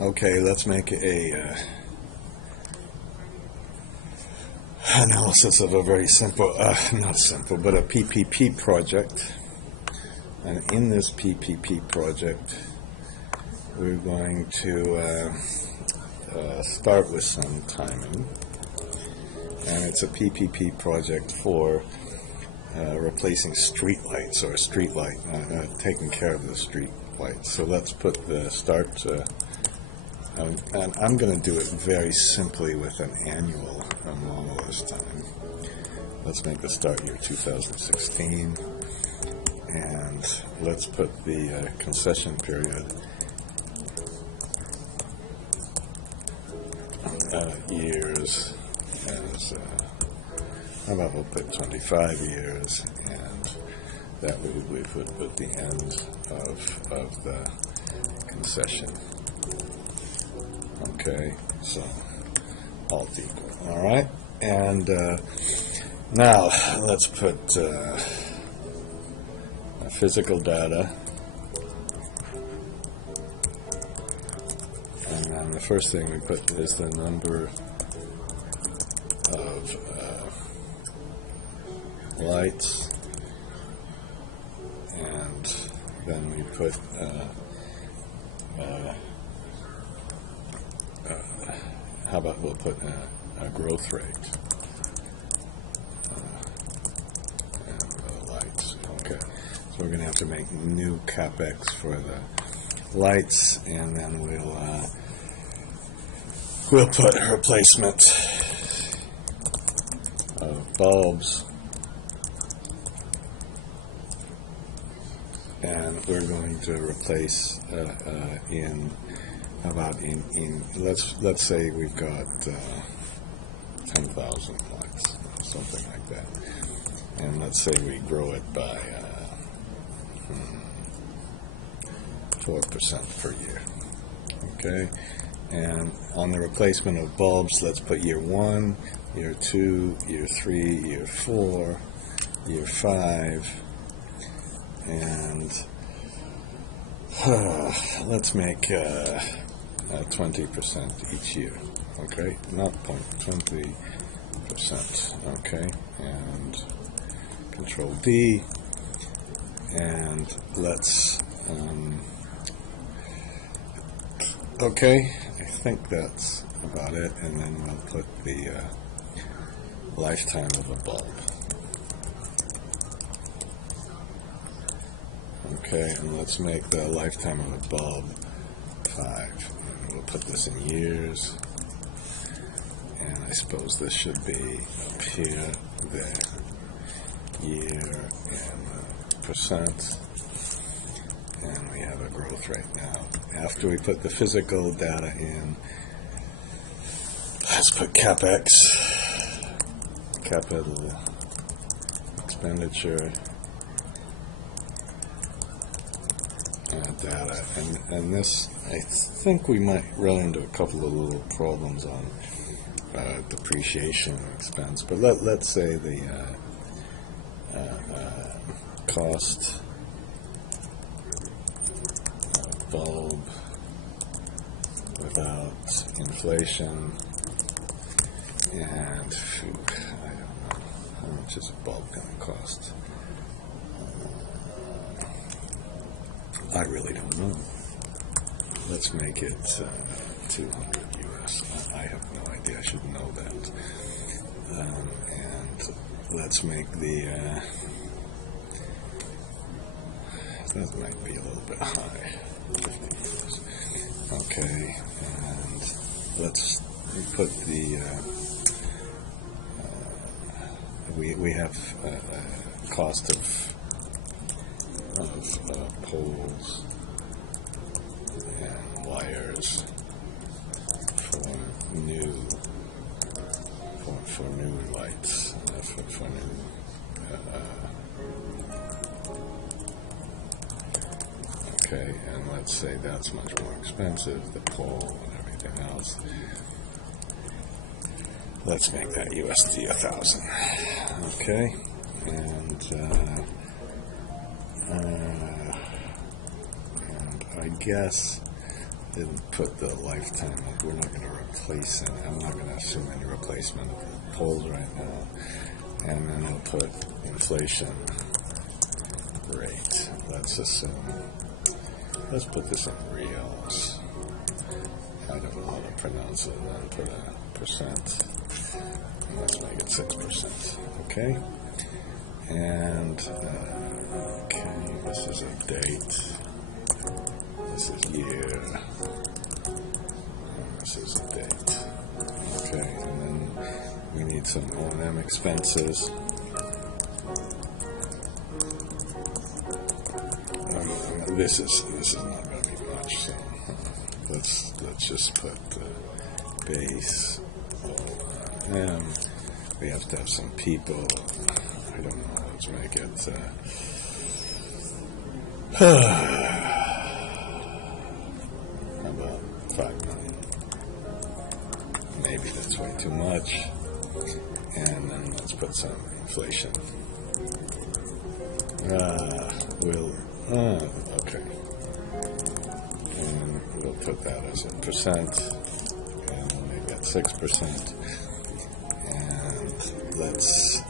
Okay, let's make a analysis of a very simple, not simple, but a PPP project. And in this PPP project, we're going to start with some timing. And it's a PPP project for replacing street lights, or street light, taking care of the street lights. So let's put the start, and I'm going to do it very simply with an annual model this time. Let's make the start year 2016, and let's put the concession period years as how about we'll put 25 years, and that we would put the end of the concession. Okay, so alt equal. All right, and now let's put physical data, and then the first thing we put is the number of lights, and then we put how about we'll put a growth rate and the lights. Okay, so we're going to have to make new capex for the lights, and then we'll put a replacement of bulbs, and we're going to replace in let's say we've got 10,000 lights, something like that, and let's say we grow it by 4% per year. Okay, and on the replacement of bulbs, let's put year 1, year 2, year 3, year 4, year 5, and let's make 20% each year. Okay, not 20%. Okay, and Control D, and let's okay, I think that's about it, and then we'll put the lifetime of a bulb. Okay, and let's make the lifetime of a bulb 5, and we'll put this in years, and I suppose this should be up here, the year and percent, and we have a growth rate now. After we put the physical data in, let's put capex, capital expenditure, data, and this, I think we might run into a couple of little problems on depreciation expense, but let's say the cost of bulb without inflation, and I don't know, how much is a bulb going to cost? I really don't know. Let's make it 200 US. I have no idea. I should know that. And let's make the that might be a little bit high. 50 US. Okay, and let's put the we have cost of poles and wires for new lights, for new okay, and let's say that's much more expensive, the pole and everything else. Let's make that USD 1,000. Okay, and I guess didn't put the lifetime. We're not going to replace it. I'm not going to assume any replacement of the poles right now. And then I'll put inflation rate. Let's put this in reals. I don't know how to pronounce it. Then put a percent. And let's make it 6%. Okay? And, okay, this is a date. This is year. And this is a date. Okay, and then we need some O&M expenses. This is not going to be much, so let's just put base O&M. We have to have some people. I don't know. Let's make it. About 5 million. Maybe that's way too much. And then let's put some inflation. Okay. And we'll put that as a percent. And we'll make that 6%. And let's,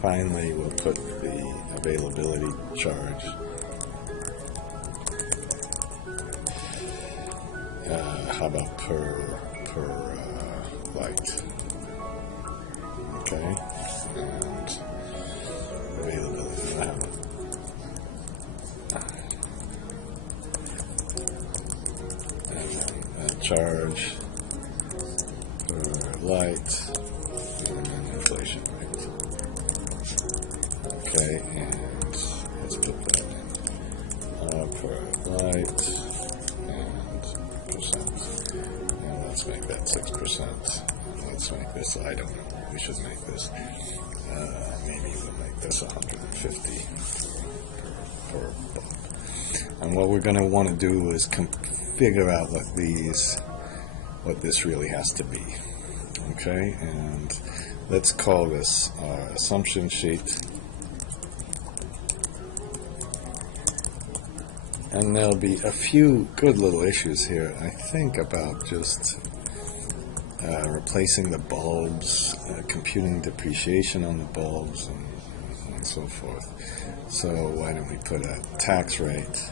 finally, we'll put the availability charge. How about per light? Okay, and availability. And then charge per light, and then inflation rate. Okay, and let's put that in per light. And let's make that 6%. Let's make this, I don't know, we should make this, maybe we'll make this 150 per bulb. And what we're going to want to do is figure out what this really has to be. Okay, and let's call this our assumption sheet. And there'll be a few good little issues here, I think, about just replacing the bulbs, computing depreciation on the bulbs, and so forth. So why don't we put a tax rate,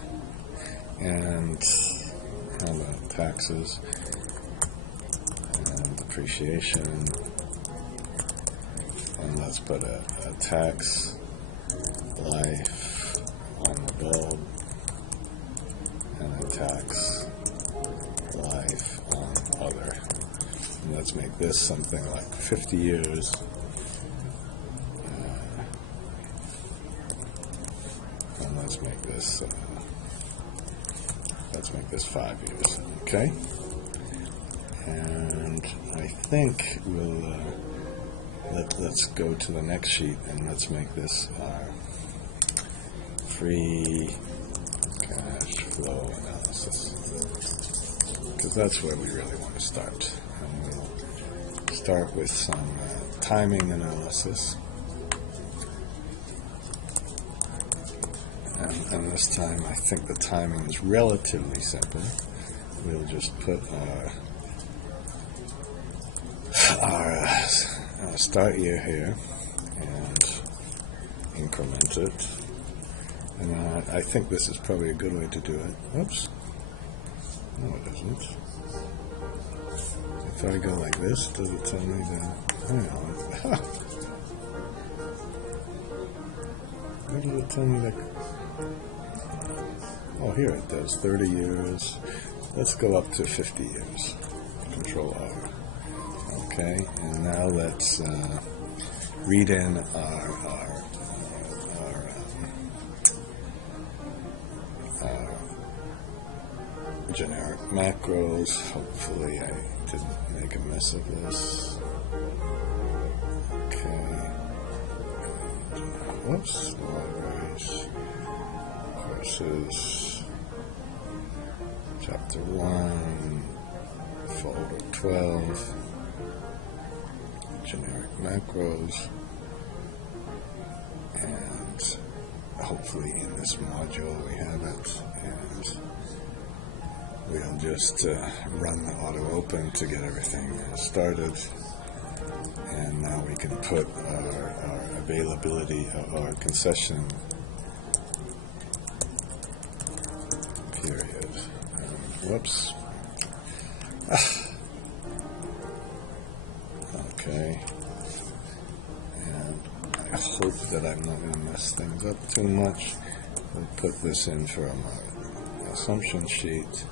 and how about taxes, and depreciation, and let's put a tax life on the bulb, and a tax life on other. And let's make this something like 50 years. And let's make this 5 years. Okay? And I think we'll let's go to the next sheet and let's make this our free cash flow analysis, because that's where we really want to start. And we'll start with some timing analysis, and this time I think the timing is relatively simple. We'll just put our start year here and increment it. And I think this is probably a good way to do it. Oops. No, it isn't. If I go like this, does it tell me that? Hang on. Where does it tell me that? Oh, here it does. 30 years. Let's go up to 50 years. Control R. Okay, and now let's read in our generic macros. Hopefully I didn't make a mess of this. Okay. Whoops. Libraries versus Chapter 1, Folder 12, generic macros, and hopefully in this module we have it, and we'll just run the auto open to get everything started, and now we can put our availability of our concession period. Whoops. Okay. And I hope that I'm not going to mess things up too much. We'll put this in from our assumption sheet,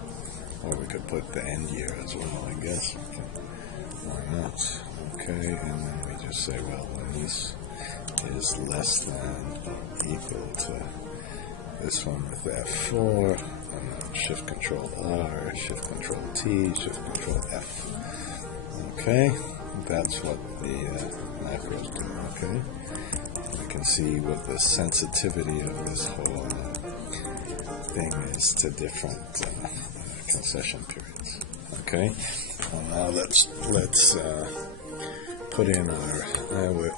or we could put the end year as well, I guess. Why not? Okay, and then we just say, well, when this is less than or equal to this one with F4, and then Shift Control R, Shift Control T, Shift Control F. Okay, that's what the macros do. Okay, we can see what the sensitivity of this whole thing is to different concession periods. Okay, well, now let's put in our.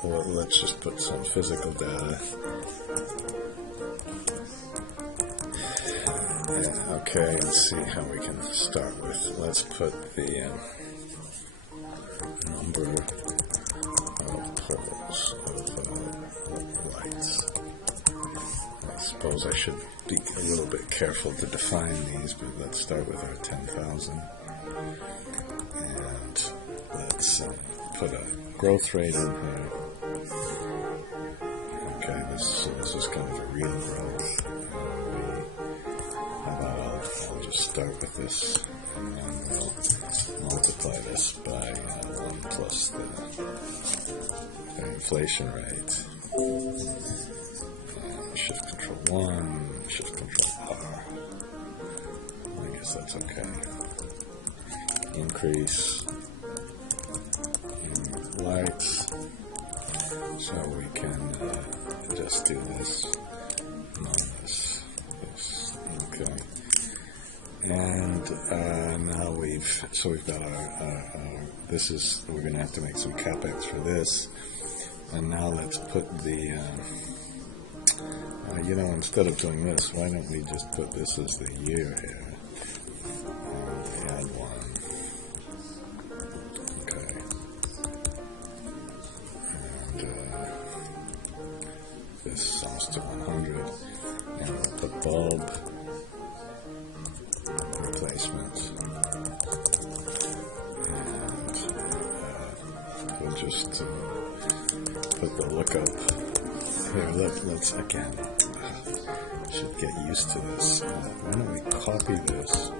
Well, let's just put some physical data. Okay, let's see how we can start with. Let's put the number of poles of lights. I suppose I should be a little bit careful to define these, but let's start with our 10,000. And let's put a growth rate in here. Okay, this is kind of a real growth. I'll just start with this, and then we'll multiply this by 1 plus the inflation rate. Shift Control 1, Shift Control R. I guess that's okay. Increase in lights, so we can just do this minus this. Okay. And now we've got our this is, we're going to have to make some capex for this. And now let's put the, instead of doing this, why don't we just put this as the year here? And add 1. Okay. And this sums to 100. And we'll put bulb replacement, and we'll just put the lookup here. Let's again, should get used to this. Why don't we copy this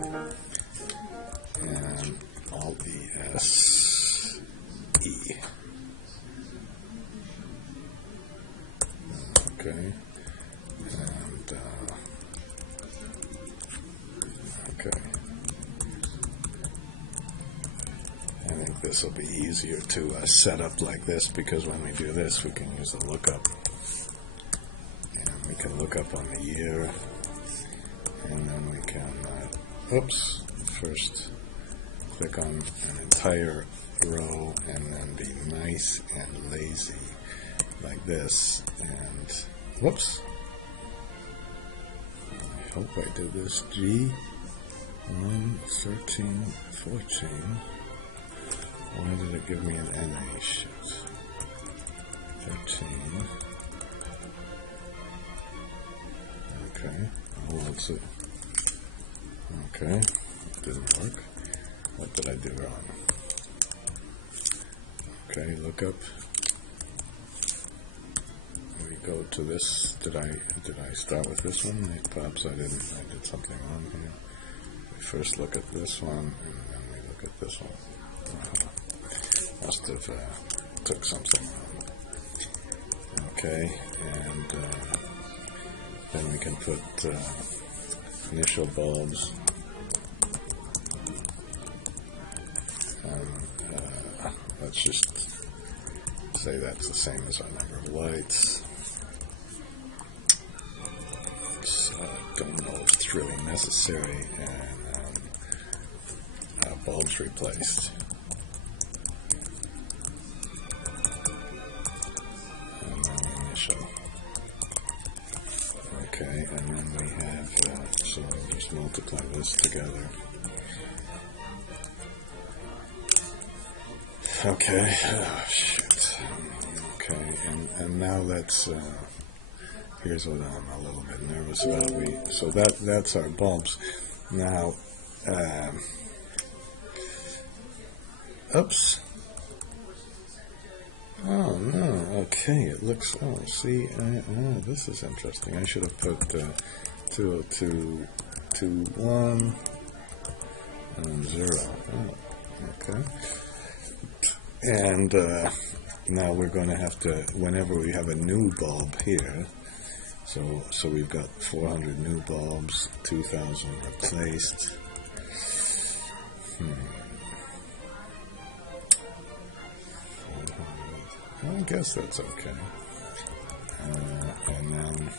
and Alt ES E. Okay. Okay. I think this will be easier to set up like this, because when we do this, we can use the lookup. And we can look up on the year, and then we can, first click on an entire row, and then be nice and lazy like this, and whoops. I hope I did this. G 1, 13, 14. Why did it give me an NA? Shit. 13. Okay. Well, that's it. Okay. Didn't work. What did I do wrong? Okay, look up. We go to this. Did I start with this one? Perhaps I didn't. I did something wrong here. We first look at this one, and then we look at this one. Must have took something wrong. Okay, and then we can put initial bulbs. Let's just say that's the same as our number of lights. Don't know if it's really necessary, and bulbs replaced. And then initial. Okay, and then we have, so we'll just multiply this together. Okay, oh, shoot. Okay, and now let's, here's what I'm a little bit nervous about. So that's our bulbs. Now, oops. Oh, no, okay, it looks, oh, see, this is interesting. I should have put 202, 21, and 0. Oh, okay. And now we're going to have to, whenever we have a new bulb here, so we've got 400 new bulbs, 2,000 replaced. I guess that's okay. And then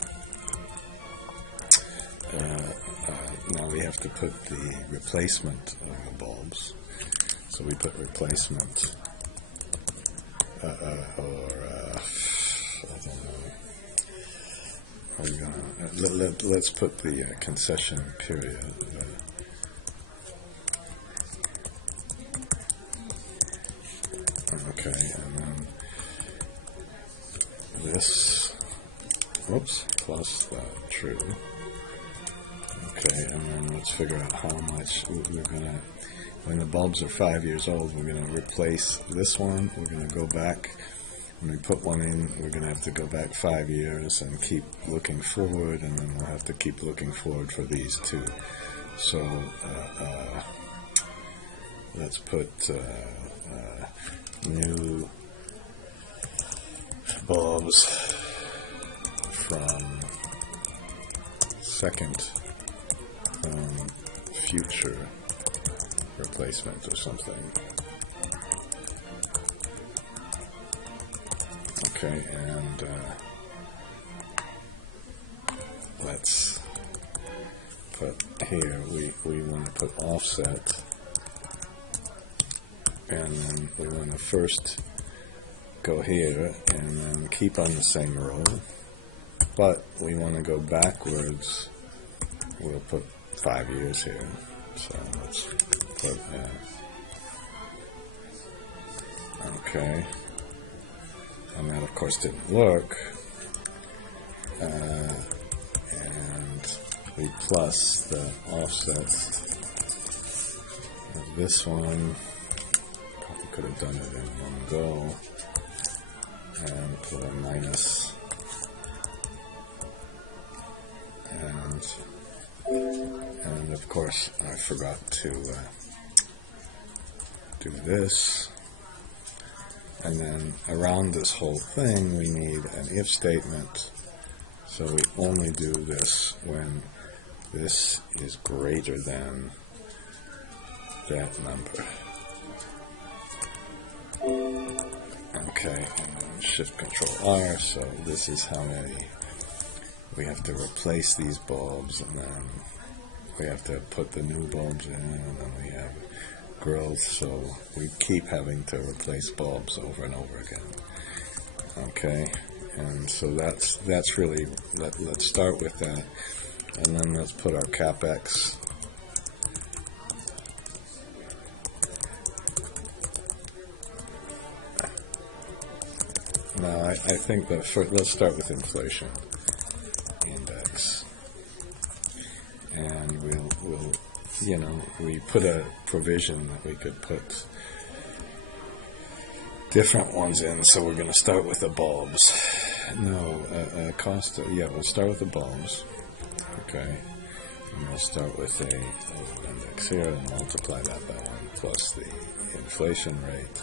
now we have to put the replacement of the bulbs. So we put replacement, I don't know. Let's put the concession period. Okay, and then this, whoops, plus that, true. Okay, and then let's figure out how much we're gonna, when the bulbs are 5 years old, we're gonna replace this one, we're gonna go back, when we put one in, we're gonna have to go back 5 years and keep looking forward, and then we'll have to keep looking forward for these two. So, let's put, new bulbs from second future replacement or something. Okay, and let's put here, we want to put offset, and then we want to first go here and then keep on the same row, but we want to go backwards. We'll put 5 years here, so let's put okay, and that of course didn't work, and we plus the offset of this one. Probably could have done it in one go, and put a minus, and of course I forgot to do this, and then around this whole thing we need an if statement, so we only do this when this is greater than that number. Okay, and Shift Control R, so this is how many we have to replace these bulbs, and then we have to put the new bulbs in, and then we have growth, so we keep having to replace bulbs over and over again. Okay, and so that's really, let's start with that, and then let's put our CapEx. Now I think that let's start with inflation index, and we'll you know, we put a provision that we could put different ones in, so we're going to start with the bulbs. No, cost, yeah, we'll start with the bulbs, okay, and we'll start with a index here and multiply that by 1 plus the inflation rate.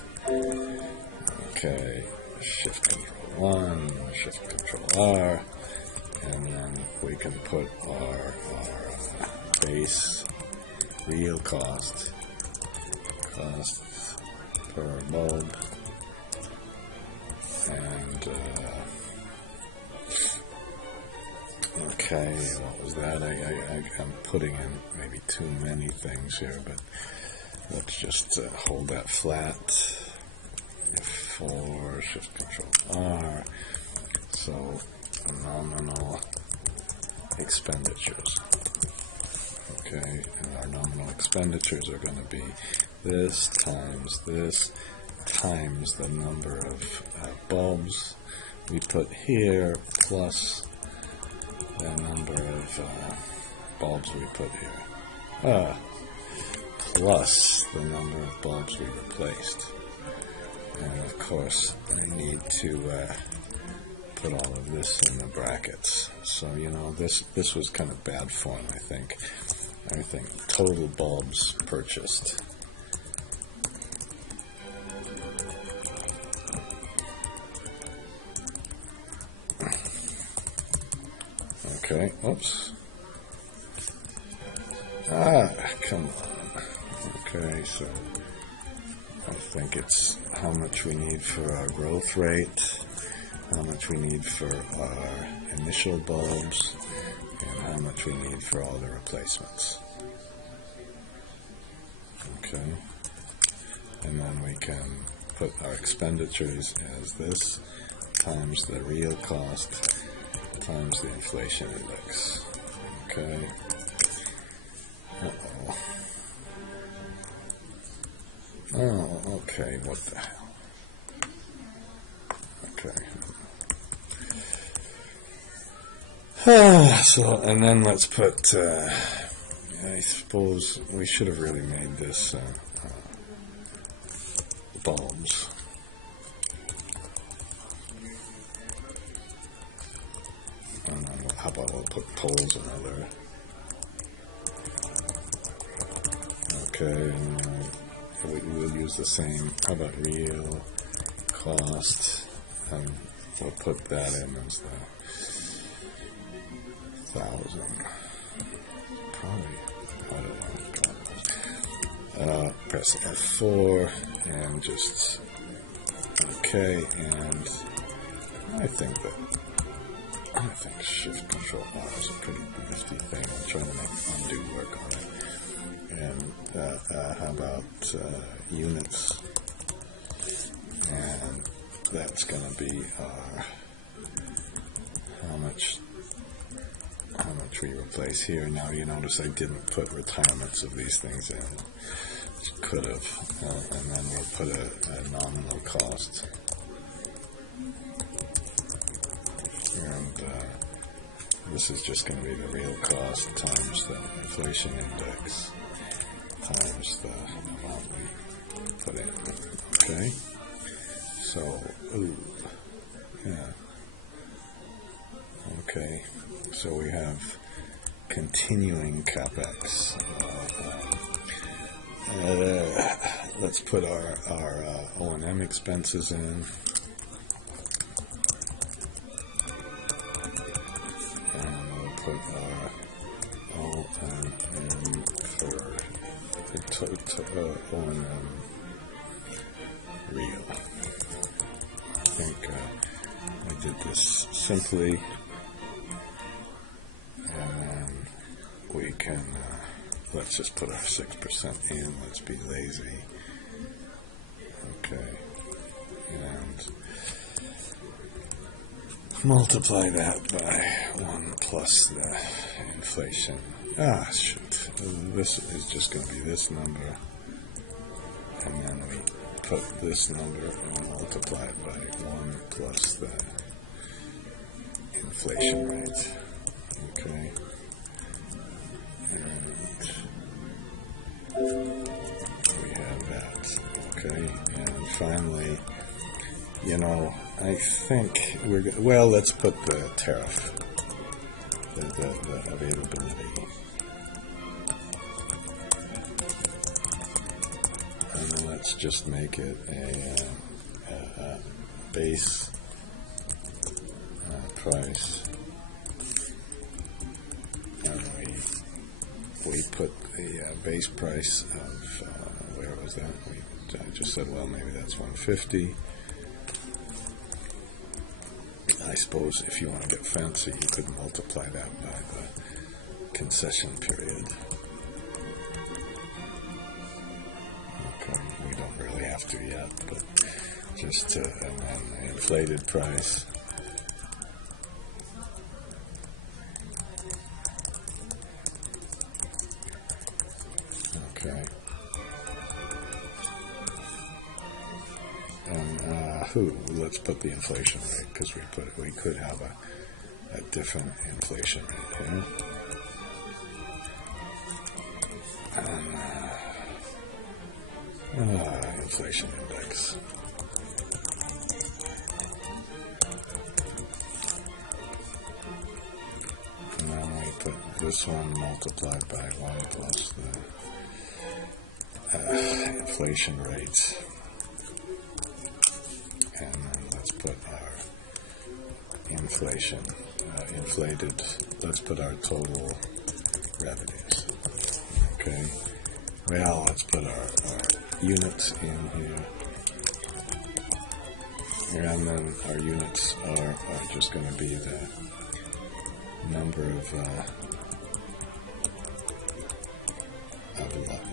Okay, Shift Control 1, Shift Control R, and then we can put our base real cost per bulb, and okay, what was that? I'm putting in maybe too many things here, but let's just hold that flat. F4, Shift Control R, so nominal expenditures. Okay, and our nominal expenditures are going to be this times this times the number of bulbs we put here plus the number of bulbs we put here, plus the number of bulbs we replaced. And of course, I need to put all of this in the brackets. So, you know, this was kind of bad form, I think. Total bulbs purchased. Okay, oops. Come on. Okay, so I think it's how much we need for our growth rate, how much we need for our initial bulbs, and how much we need for all the replacements. Okay, and then we can put our expenditures as this times the real cost times the inflation index. Okay. Uh-oh. Oh, okay, what the hell? Okay. So, and then let's put, I suppose we should have really made this bulbs. How about we'll put poles another? Okay, and we'll use the same. How about real cost? And we'll put that in as the 1,000. Probably, I don't know. Press F4 and just okay, and I think Shift Control R is a pretty nifty thing. I'm trying to make undo work on it. And how about units? And that's going to be our how much we replace here. Now you notice I didn't put retirements of these things in. Could have. And then we'll put a nominal cost. And this is just going to be the real cost times the inflation index times the amount we put in. Okay? So, yeah. Okay, so we have continuing capex. Let's put our O&M expenses in. Put our O&M for O&M real. I think I did this simply, and then we can let's just put our 6% in. Let's be lazy. Okay, and multiply that by 1 plus the inflation. Shoot. This is just going to be this number. And then we put this number and multiply it by 1 plus the inflation rate. Okay. And we have that. Okay. And finally, you know, I think well, let's put the tariff, the availability. And then let's just make it a base price. And we put the base price of, where was that? I just said, well, maybe that's 150. I suppose if you want to get fancy, you could multiply that by the concession period. Okay, we don't really have to yet, but just to, and then the inflated price. Okay. let's put the inflation rate, because we could have a different inflation rate here. And inflation index. And then we put this one multiplied by 1 plus the inflation rate. And then let's put our inflation, inflated, let's put our total revenues. Okay, well, let's put our units in here. And then our units are just going to be the number of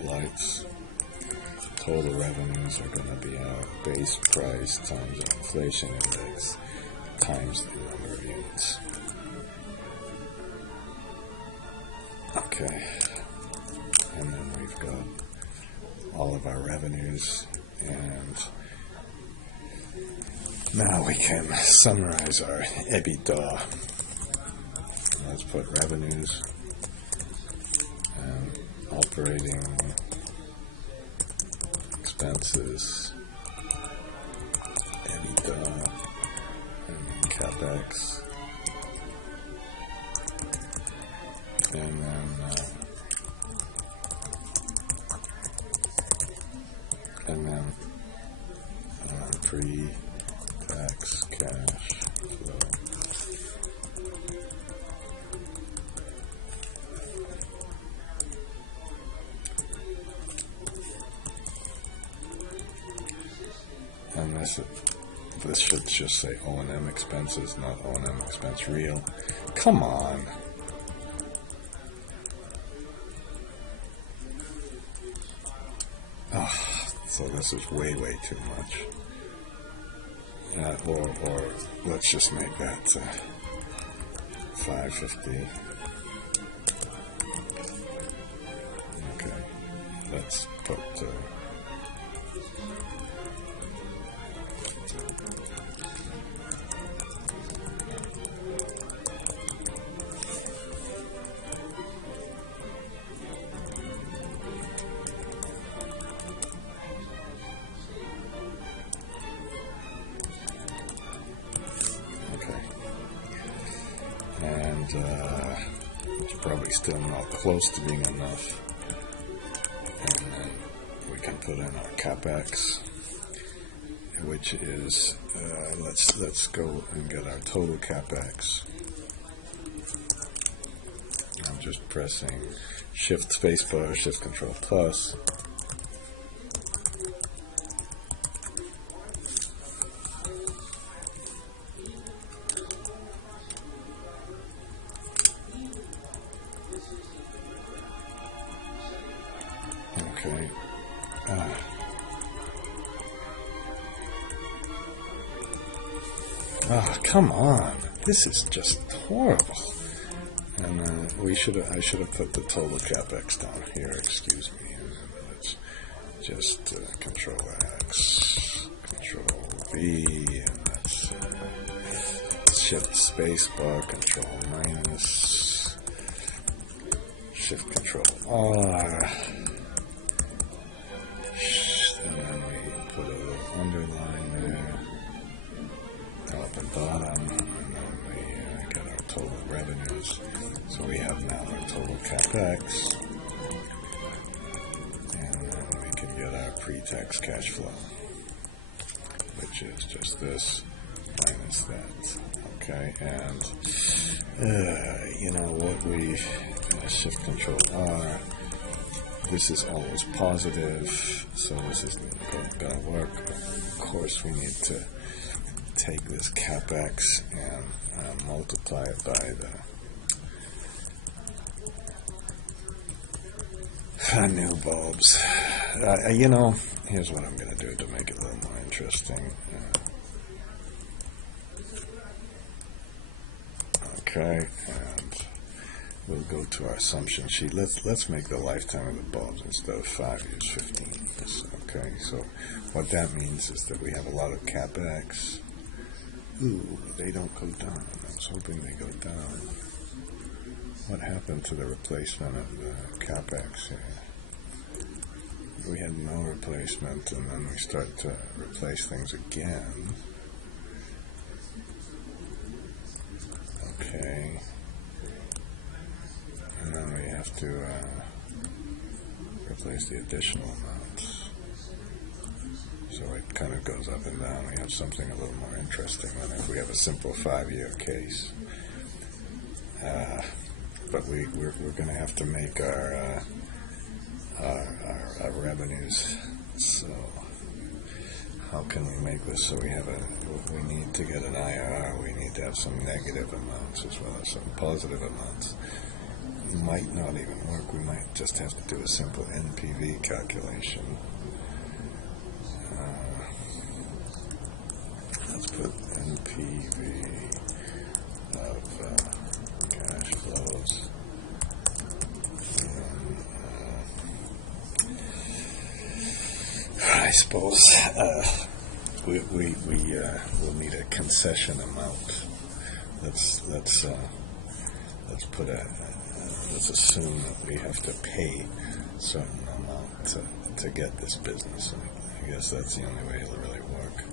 lights. Total revenues are going to be our base price times our inflation index times the number of units. Okay, and then we've got all of our revenues, and now we can summarize our EBITDA. Let's put revenues and operating expenses, EBITDA, and CapEx, and then pre-tax cash flow. And this should just say O&M expenses, not O&M expense real. Come on. So this is way too much. Or let's just make that 550. Okay, let's put it's probably still not close to being enough. And then we can put in our CapEx, which is let's go and get our total CapEx. I'm just pressing Shift Spacebar, Shift Control Plus. Okay. Come on. This is just horrible. And I should have put the total CapEx down here, excuse me. Let's just Control X, Control V, and let's Shift Spacebar, Control minus, Shift Control R. And then we put a little underline there, top and bottom, and then we get our total revenues. So we have now our total CapEx, and then we can get our pre-tax cash flow, which is just this minus that. Okay, and you know what, we Shift Control R. This is always positive, so this isn't going to work. Of course, we need to take this CapEx and multiply it by the new bulbs. You know, here's what I'm going to do to make it a little more interesting. Okay, and we'll go to our assumption sheet. Let's make the lifetime of the bulbs instead of 5 years, 15 years. Okay, so what that means is that we have a lot of CapEx. Ooh, they don't go down. I was hoping they go down. What happened to the replacement of the CapEx here? We had no replacement, and then we start to replace things again. Okay. And then we have to replace the additional amounts. So it kind of goes up and down. We have something a little more interesting than if we have a simple 5-year case. But we're going to have to make our revenues. So how can we make this so we need to get an IRR, we need to have some negative amounts as well as some positive amounts. It might not even work. We might just have to do a simple NPV calculation. Let's put NPV of cash flows. I suppose we will need a concession amount. Let's assume that we have to pay a certain amount to get this business. And I guess that's the only way it'll really work.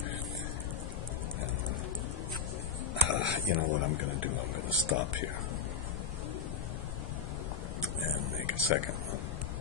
And, you know what I'm going to do? I'm going to stop here and make a second one.